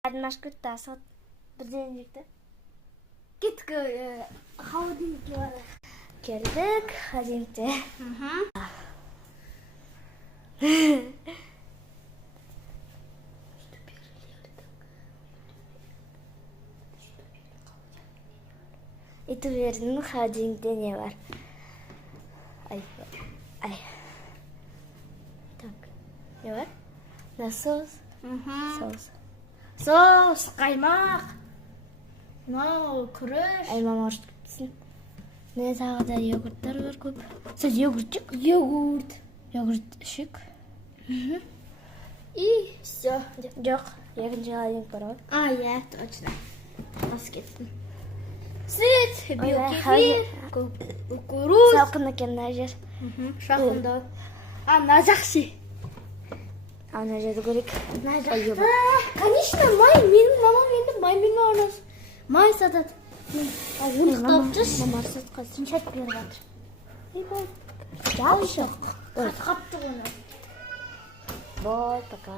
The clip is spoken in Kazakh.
Машкүтті асығыт бірден жекті. Кеткі хаудинки бар. Келдік хадинте. Итүберінің хадинте не бар? Ай. Так. Не бар? Насос. Соус. Соус, қаймақ. Мынау күріш. Ай, мама ұрып кетсін. Міне тағы да йогурттар бар көп. Сіз йогурт жек? Йогурт ішік. И все. Жоқ, екінші холодильник бар ғой. Иә, точно. Бас кеттім. Сүт, биокефир, кукуруз. Салқын екен мына жер. Жақындау. Мына жақсы. Ана жерді көрейік. Мына жақта. Конечно, май. Менің мамам енді маймен орнас. Май сатады. Ұлықтап жүрші. Мама сатқа сыншат беріп жатыр. Жақсы. Қатқапты оны. Вот, пока.